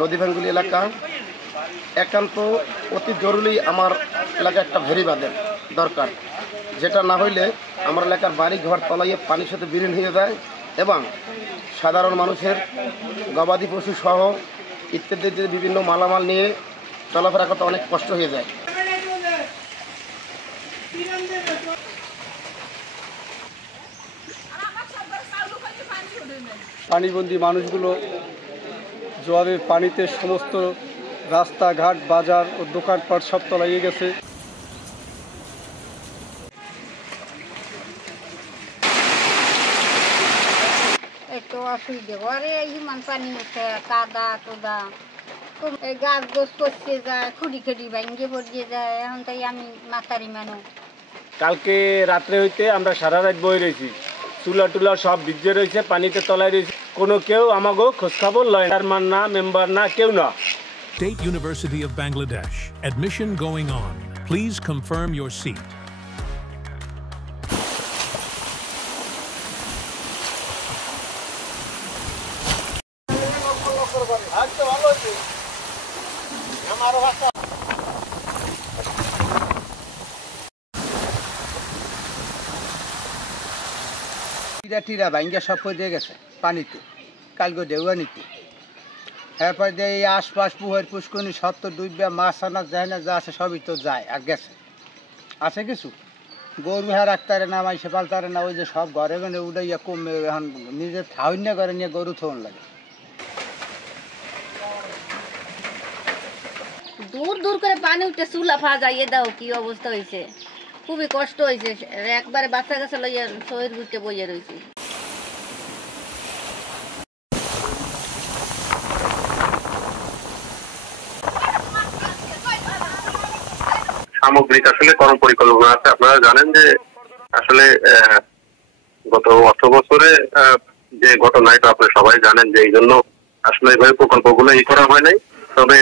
নদী ভাঙ্গুলি এলাকা একান্ত অতি জরুরি আমার এলাকায় একটা ভেরি বাঁধের দরকার, যেটা না হইলে আমার এলাকার বাড়ি ঘর তলাইয়ে পানির সাথে বিলীন হয়ে যায় এবং সাধারণ মানুষের গবাদি পশু সহ ইত্যাদি বিভিন্ন মালামাল নিয়ে চলাফেরা করতে অনেক কষ্ট হয়ে যায়। পানিবন্দী মানুষগুলো জোয়ারের পানিতে সমস্ত রাস্তাঘাট বাজার ও দোকানপাট সব তলাইয়ে গেছে। এত অসুবিধে ঘরে ইমান পানি উঠে কাদা তোদা এই গাছ গোছ পচে যায়, খুঁড়ি খেড়ি ভাঙ্গে পড়িয়ে যায়। এখন তাই আমি মাতারি মানুষ। কালকে রাত্রে হইতে আমরা সারা রাত বয়ে রয়েছি, চুলা টুলা সব ভিজে রয়েছে, পানিতে তলায় রয়েছে, কোনো কেউ আমাকেও খোঁজখবর লয়, চেয়ারম্যান না, মেম্বার না, কেউ না। State University of Bangladesh. Admission going on. Please confirm your seat. টিরা ভাঙ্গা সব পড়ে গেছে পানিতে, কালকে দেওয়ানিতে। এরপর যে এই আশপাশ পুহের পুষ্করণী সত্তর ডুববে, মাছ আনা যায় না, যা আছে সবই তো যায় আর গেছে। আছে কিছু গরু হ্যাঁ রাখতারে না, মাইসে পালতারে না, ওই যে সব ঘরে ঘরে উড়াইয়া কমে এখন নিজের ঠাউন্য করে নিয়ে গরু থন লাগে। দূর দূর করে পানি উঠে চুলা ফা যাইয়ে দাও, কি অবস্থা হয়েছে, খুবই কষ্ট হয়েছে। একবারে বাচ্চা কাছে লইয়া শহীদ ঘুরতে বইয়া রয়েছে। সামগ্রিক আসলে কর্ম পরিকল্পনা আছে। আপনারা জানেন যে আসলে গত অর্থ বছরে যে ঘটনা, এটা আপনারা সবাই জানেন যে এই জন্য আসলে এইভাবে প্রকল্পগুলো করা হয় নাই। তবে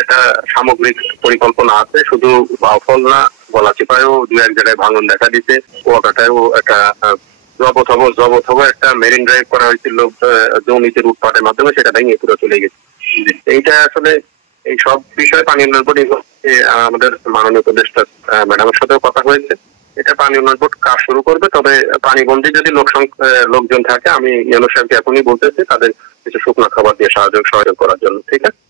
এটা সামগ্রিক পরিকল্পনা আছে, শুধু বাউফল না, গলাচিপায়ও দু এক জায়গায় ভাঙন দেখা দিতে, কুয়াকাটায়ও একটা জবথব একটা মেরিন ড্রাইভ করা হয়েছিল জমিতে লুটপাটের মাধ্যমে, সেটা ভেঙে পুরো চলে গেছে। এইটা আসলে এই সব বিষয়ে পানি উন্নয়ন বোর্ড, আমাদের মাননীয় উপদেষ্টা ম্যাডামের সাথেও কথা হয়েছে, এটা পানি উন্নয়ন বোর্ড কাজ শুরু করবে। তবে পানিবন্দী যদি লোকজন থাকে, আমি ইউনো সাহেবকে এখনই বলতেছি তাদের কিছু শুকনো খাবার দিয়ে সহযোগ করার জন্য। ঠিক আছে।